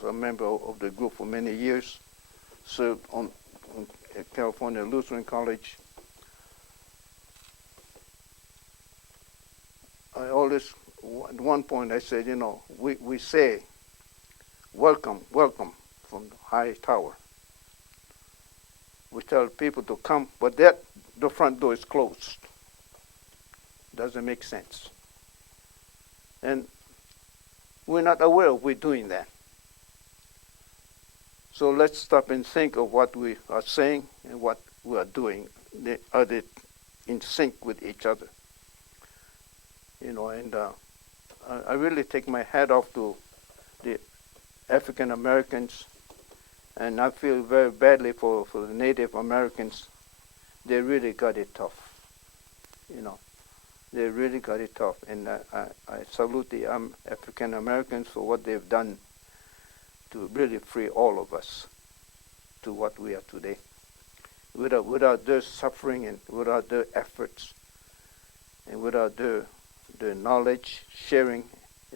was a member of the group for many years, served on California Lutheran College. I always, at one point I said, we say, welcome, welcome from the high tower. We tell people to come, but the front door is closed. Doesn't make sense. And we're not aware we're doing that. So let's stop and think of what we are saying and what we are doing. Are they in sync with each other? And I really take my hat off to the African Americans, and I feel very badly for the Native Americans. They really got it tough. They really got it tough, and I salute the African Americans for what they've done to really free all of us to what we are today. Without their suffering and without their efforts and without their knowledge, sharing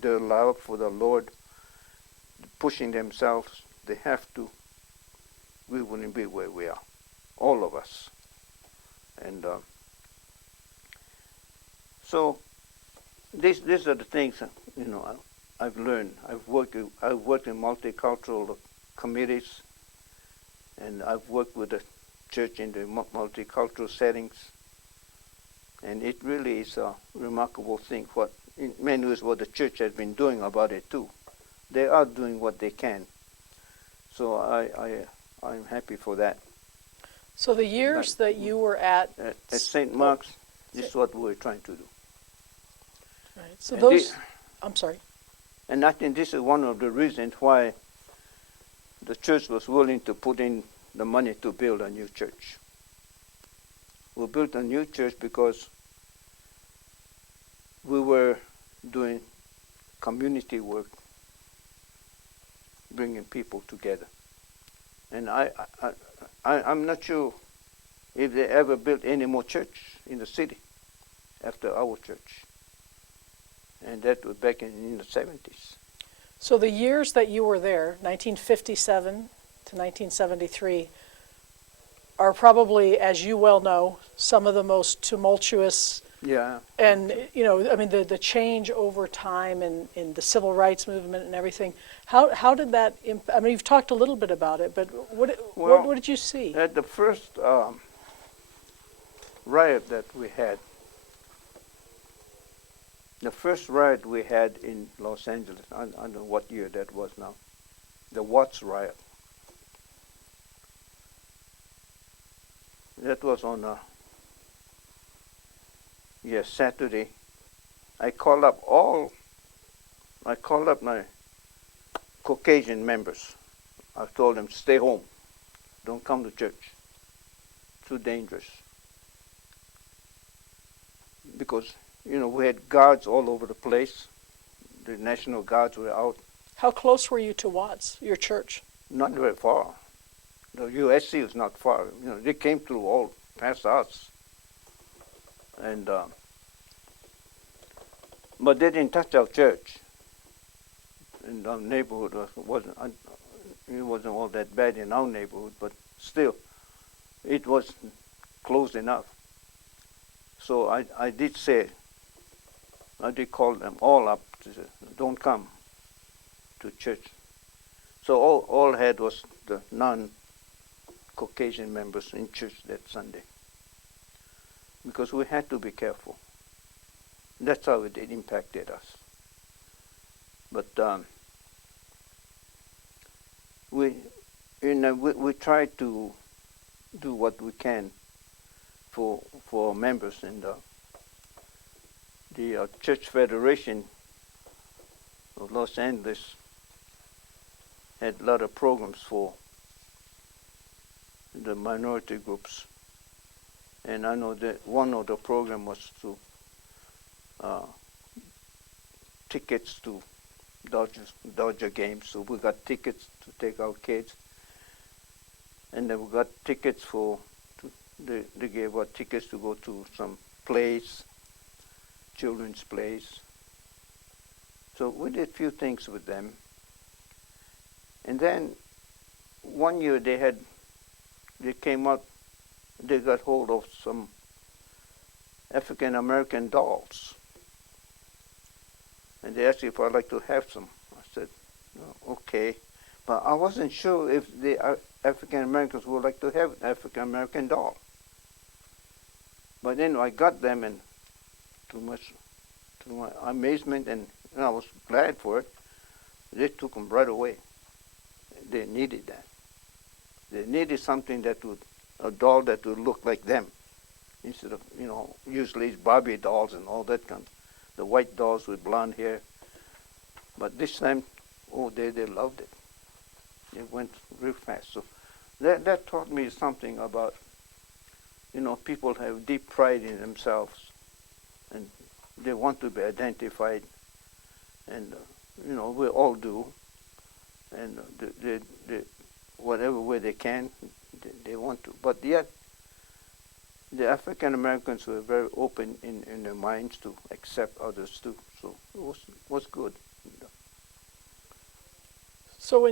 their love for the Lord, pushing themselves, we wouldn't be where we are, all of us. And so these are the things I've learned. I've worked in multicultural committees, and I've worked with the church in the multicultural settings, and it really is a remarkable thing. What in many ways what the church has been doing about it too. They are doing what they can. So I'm happy for that. So the years that you were at St. Mark's, this is what we're trying to do. Right. So and I'm sorry. And I think this is one of the reasons why the church was willing to put in the money to build a new church. We built a new church because we were doing community work, bringing people together. And I'm not sure if they ever built any more church in the city after our church. And that was back in the 70s. So the years that you were there, 1957 to 1973, are probably, as you well know, some of the most tumultuous. Yeah. And, the change over time in the civil rights movement and everything. How did that, you've talked a little bit about it, but what did you see? At the first riot that we had, the first riot we had in Los Angeles, I don't know what year that was now, the Watts Riot. That was on Saturday. I called up my Caucasian members. I told them, stay home. Don't come to church. Too dangerous. Because, we had guards all over the place. The National Guards were out. How close were you to Watts, your church? Not very far. The USC is not far. They came through all past us. And but they didn't touch our church. In our neighborhood, it wasn't all that bad in our neighborhood, but still, it was close enough. So I did call them all up to say, don't come to church. So all had was the non-Caucasian members in church that Sunday. Because we had to be careful. That's how it impacted us. But we try to do what we can for members, and the Church Federation of Los Angeles had a lot of programs for the minority groups. And I know that one of the programs was to tickets to Dodger games. So we got tickets to take our kids. And then we got tickets they gave us tickets to go to some plays, children's plays. So we did a few things with them. And then one year they came out, they got hold of some African American dolls. And they asked if I'd like to have some. I said, "Oh, okay." But I wasn't sure if the African Americans would like to have an African American doll. But then I got them, and to my amazement, and I was glad for it, they took them right away. They needed that. They needed something a doll that would look like them, instead of, usually it's Barbie dolls and all that kind. The white dolls with blonde hair. But this time, they loved it. It went real fast. So that taught me something about, people have deep pride in themselves, and they want to be identified, and we all do, and they whatever way they can, they want to. But yet, the African Americans were very open in their minds to accept others too. So it was good. So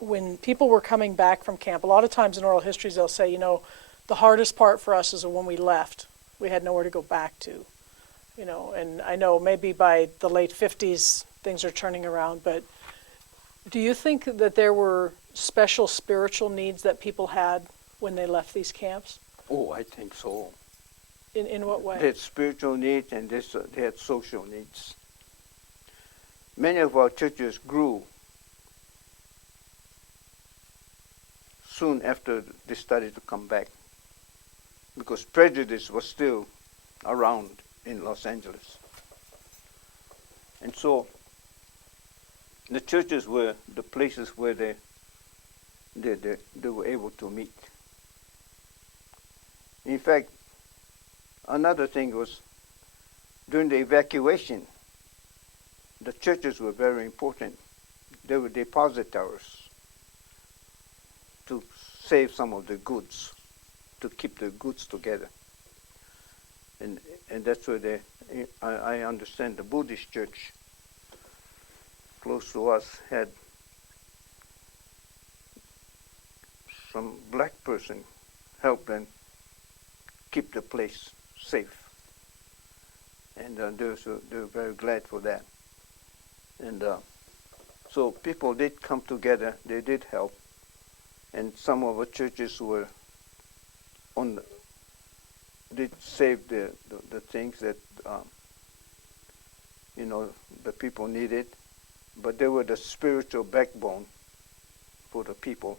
when people were coming back from camp, a lot of times in oral histories they'll say, the hardest part for us is when we left. We had nowhere to go back to. And I know maybe by the late 50s things are turning around, but do you think that there were special spiritual needs that people had when they left these camps? Oh, I think so. In what way? They had spiritual needs, and they had social needs. Many of our churches grew soon after they started to come back, because prejudice was still around in Los Angeles. And so the churches were the places where they were able to meet. In fact, another thing was, during the evacuation, the churches were very important. They were depositories to save some of the goods, to keep the goods together. And that's where I understand the Buddhist church close to us had some black person help them keep the place safe. And they were very glad for that. And so people did come together, they did help. And some of the churches were did save the things that the people needed, but they were the spiritual backbone for the people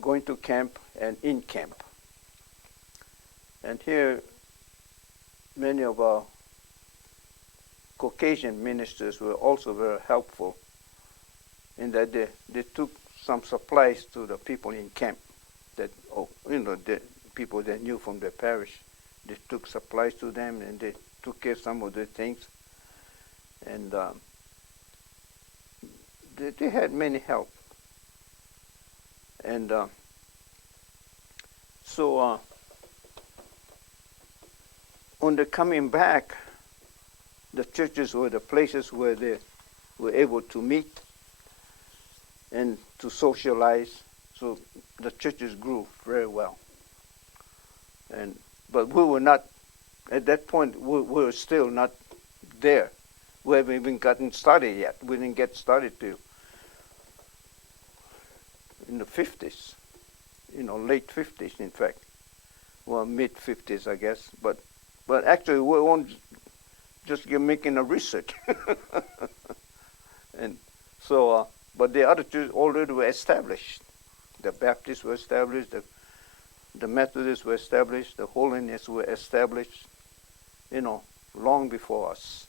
going to camp and in camp. And here, many of our Caucasian ministers were also very helpful in that they took some supplies to the people in camp that, the people they knew from their parish. They took supplies to them, and they took care of some of the things. And they had many help. And so on the coming back, the churches were the places where they were able to meet and to socialize. So the churches grew very well. But we were not, at that point, we were still not there. We haven't even gotten started yet. We didn't get started till in the 50s, late 50s, in fact. Well, mid 50s, I guess. But actually, we weren't just making a research. And so, but the other churches already were established. The Baptists were established, the Methodists were established, the Holiness were established, long before us.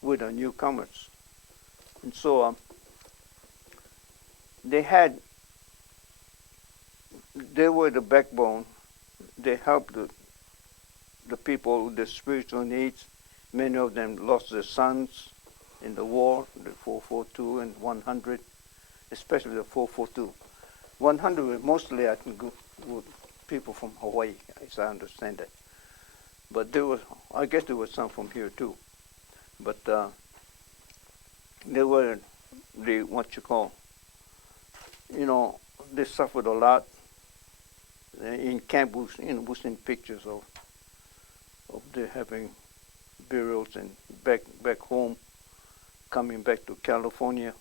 We're the newcomers. And so they were the backbone. They helped the people with their spiritual needs. Many of them lost their sons in the war, the 442 and 100, especially the 442. 100 were mostly, I think, people from Hawaii, as I understand it. But I guess there was some from here too. But they were the what you call, you know, they suffered a lot in camp. We've seen pictures of they having burials and back home, coming back to California.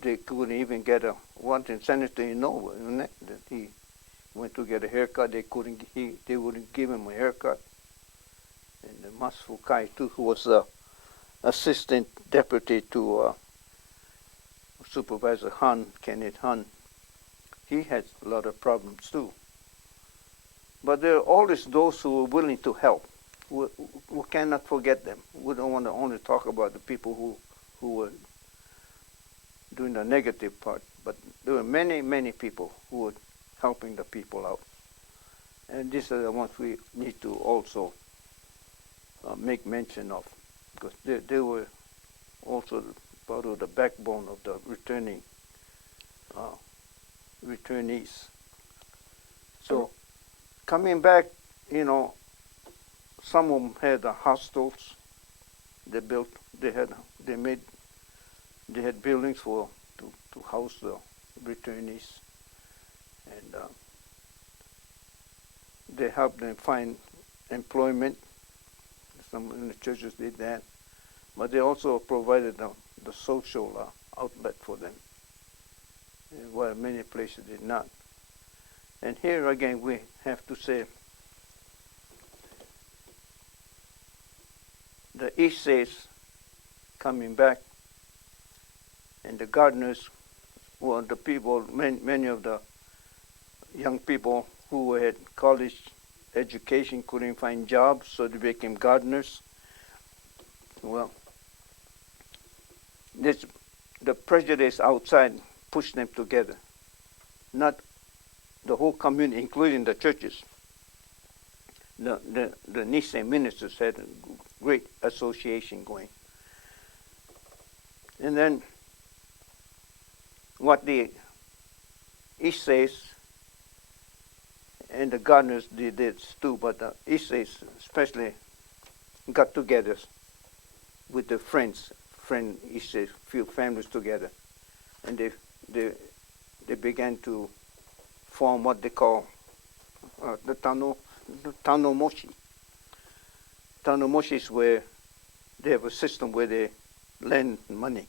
They couldn't even get a one senator in Nova that he went to get a haircut. They wouldn't give him a haircut. And the Mas Fukai too, who was the assistant deputy to Supervisor Kenneth Hunt, he had a lot of problems too. But there are always those who are willing to help. We cannot forget them. We don't want to only talk about the people who were doing the negative part, but there were many people who were helping the people out. And these are the ones we need to also make mention of, because they were also part of the backbone of the returnees. So coming back, you know, some of them had hostels. They had buildings to house the returnees, and they helped them find employment. Some in the churches did that, but they also provided the social outlet for them, while many places did not. And here again, we have to say the East says coming back, and the gardeners were the people, many of the young people who had college education couldn't find jobs, so they became gardeners. Well, the prejudice outside pushed them together, not the whole community, including the churches. The Nissan ministers had a great association going. And then what the East says, and the gardeners did this too, but the East says especially got together with the East says, few families together, and they began to form what they call the Tanomoshi. Tanomoshi is where they have a system where they lend money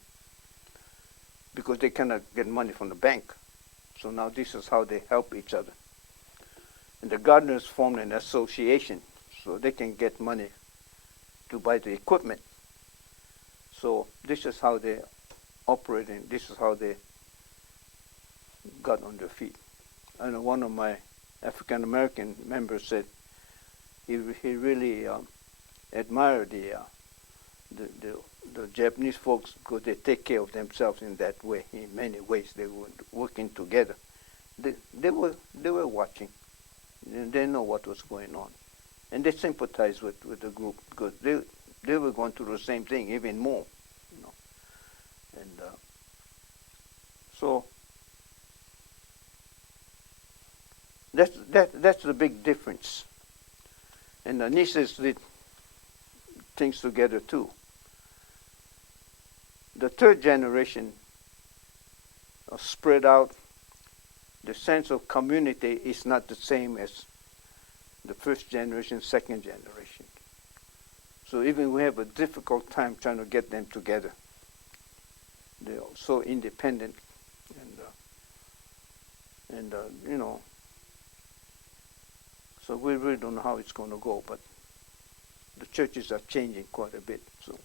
because they cannot get money from the bank. So now this is how they help each other. And the gardeners formed an association so they can get money to buy the equipment. So this is how they operate, and this is how they got on their feet. And one of my African American members said he really admired the Japanese folks because they take care of themselves in that way. In many ways, they were working together. They were watching. They know what was going on, and they sympathized with the group because they were going through the same thing, even more, you know. And so that's the big difference. And the nieces did things together too. The third generation spread out. The sense of community is not the same as the first generation, second generation. So even we have a difficult time trying to get them together. They're so independent, and you know. So we really don't know how it's going to go, but the churches are changing quite a bit. So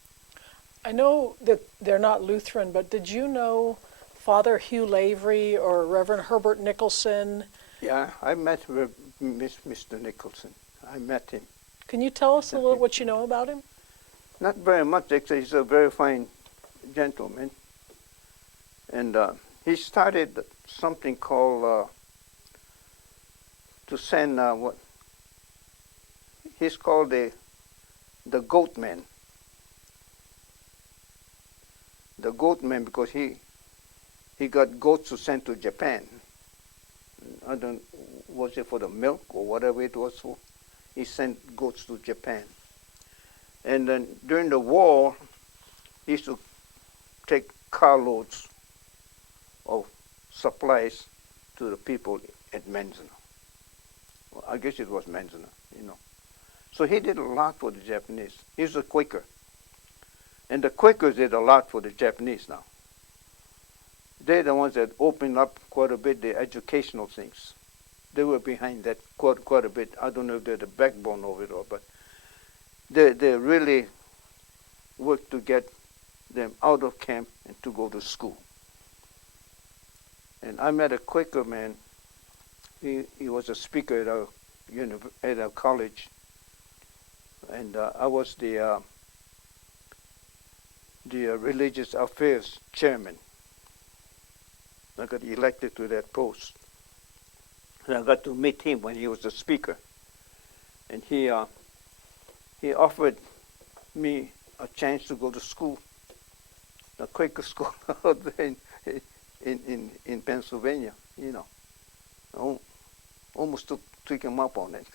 I know that they're not Lutheran, but did you know Father Hugh Lavery or Reverend Herbert Nicholson? Yeah, I met Mr. Nicholson. I met him. Can you tell us a little what you know about him? Not very much, actually. He's a very fine gentleman. And he started something called to send what he's called the goat man. The goat man because he got goats to send to Japan. I don't, was it for the milk or whatever it was for? He sent goats to Japan. And then during the war, he used to take carloads of supplies to the people at Manzanar. Well, I guess it was Manzanar, you know. So he did a lot for the Japanese. He's a Quaker. And the Quakers did a lot for the Japanese now. They're the ones that opened up quite a bit the educational things. They were behind that quite a bit. I don't know if they're the backbone of it all, but they really worked to get them out of camp and to go to school. And I met a Quaker man. He was a speaker at our college, and I was the religious affairs chairman. I got elected to that post. And I got to meet him when he was a speaker. And he offered me a chance to go to school, a Quaker school out there in Pennsylvania, you know. Almost took him up on it.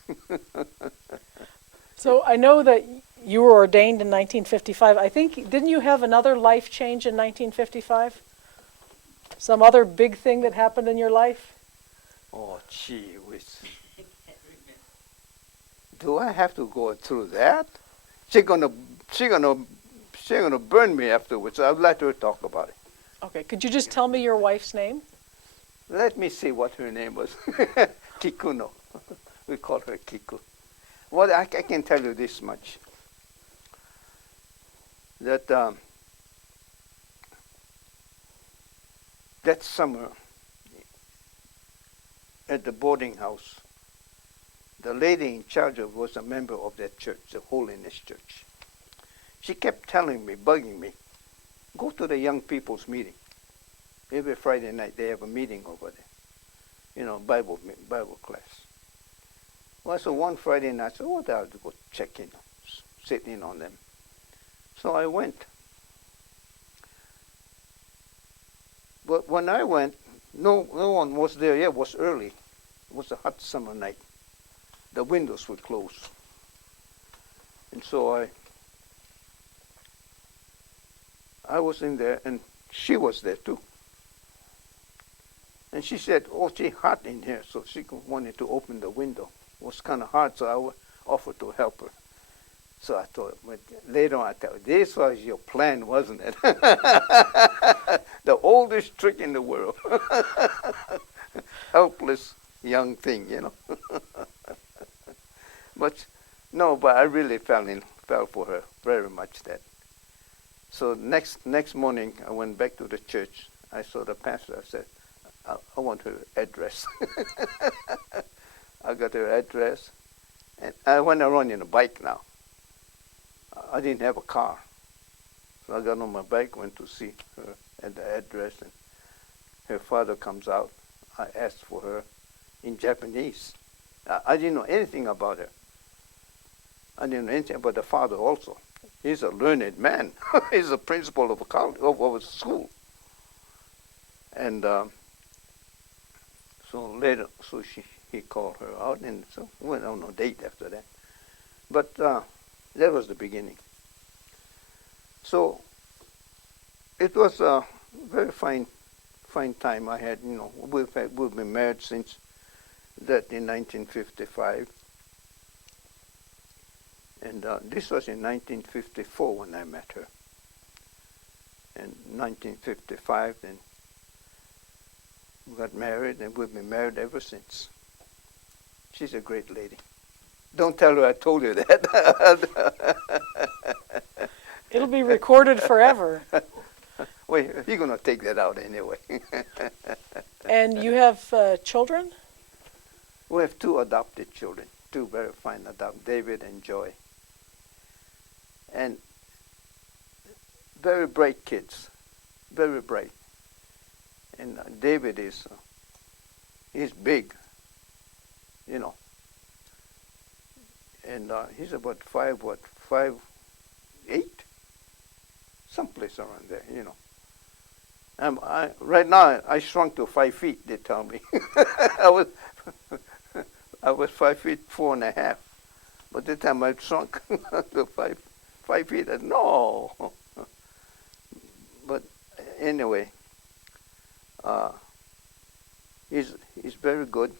So I know that you were ordained in 1955. I think, didn't you have another life change in 1955? Some other big thing that happened in your life? Oh, gee whiz. Do I have to go through that? She's gonna burn me afterwards. I'd let her talk about it. Okay, could you just tell me your wife's name? Let me see what her name was. Kikuno. We call her Kiku. Well, I can tell you this much. That that summer at the boarding house, the lady in charge of was a member of that church, the Holiness Church. She kept telling me, bugging me, go to the young people's meeting. Every Friday night they have a meeting over there, you know, Bible class. Well, so one Friday night I said, oh, I'll go check in, sit in on them. So I went. But when I went, no one was there yet. It was early. It was a hot summer night. The windows were closed. And so I was in there, and she was there too. And she said, oh, it's hot in here, so she wanted to open the window. It was kind of hard, so I offered to help her. So I thought, but later on I thought, this was your plan, wasn't it? The oldest trick in the world. Helpless young thing, you know. But I really fell for her very much that. So next morning I went back to the church. I saw the pastor. I said, I want her address. I got her address, and I went around in a bike now. I didn't have a car. So I got on my bike, went to see her at the address, and her father comes out. I asked for her in Japanese. I didn't know anything about her. I didn't know anything about the father also. He's a learned man. He's a principal of a college, of a school. And so he called her out, and so we went on a date after that. But that was the beginning. So it was a very fine time I had. You know, we've been married since that in 1955, and this was in 1954 when I met her. And 1955, then we got married, and we've been married ever since. She's a great lady. Don't tell her I told you that. It'll be recorded forever. Well, you're going to take that out anyway. And you have children? We have two adopted children, two very fine adopted, David and Joy. And very bright kids, very bright. And David he's big, you know. And he's about 5'8", someplace around there, you know. Right now I shrunk to 5 feet. They tell me. I was 5 feet 4.5, but that time I shrunk to 5 5 feet. I said, no. But anyway, he's very good.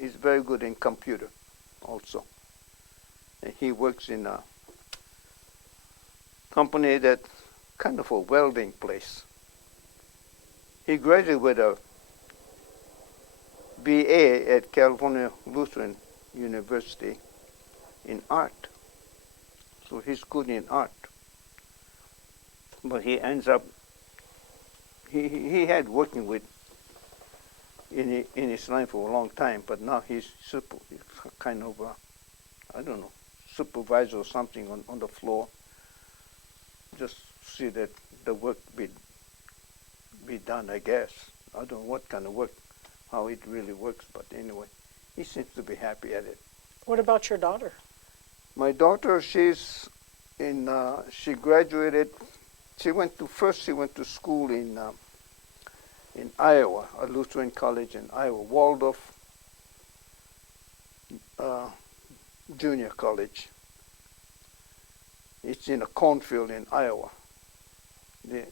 He's very good in computer also. And he works in a company that kind of a welding place. He graduated with a BA at California Lutheran University in art. So he's good in art. But he ends up, he had working with in his life for a long time, but now he's kind of I don't know, supervisor or something on the floor. Just see that the work be done, I guess. I don't know what kind of work, how it really works, but anyway, he seems to be happy at it. What about your daughter? My daughter, she's in, she graduated, she went to school in Iowa, a Lutheran college in Iowa, Waldorf Junior College. It's in a cornfield in Iowa. The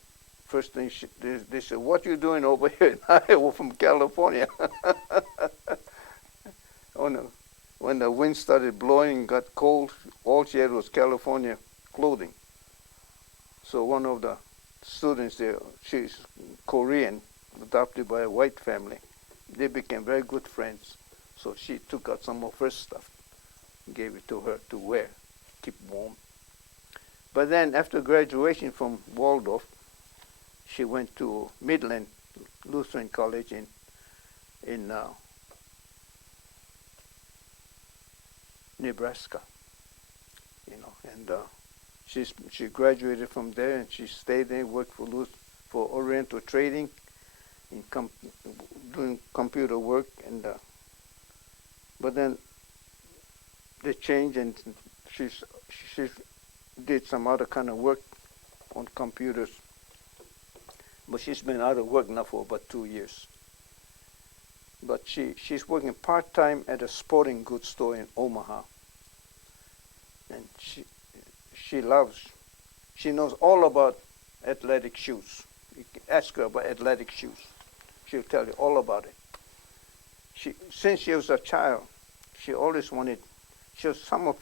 first thing they said, "What are you doing over here in Iowa from California?" When the wind started blowing and got cold, all she had was California clothing. So one of the students there, she's Korean, adopted by a white family. They became very good friends. So she took out some of her stuff, gave it to her to wear, keep warm. But then after graduation from Waldorf, she went to Midland Lutheran College in Nebraska, and she graduated from there, and she stayed there, worked for Oriental trading, doing computer work, and but then they changed, and she did some other kind of work on computers. But she's been out of work now for about 2 years. But she's working part-time at a sporting goods store in Omaha. And she knows all about athletic shoes. You can ask her about athletic shoes. She'll tell you all about it. Since she was a child, she always wanted, she was somewhat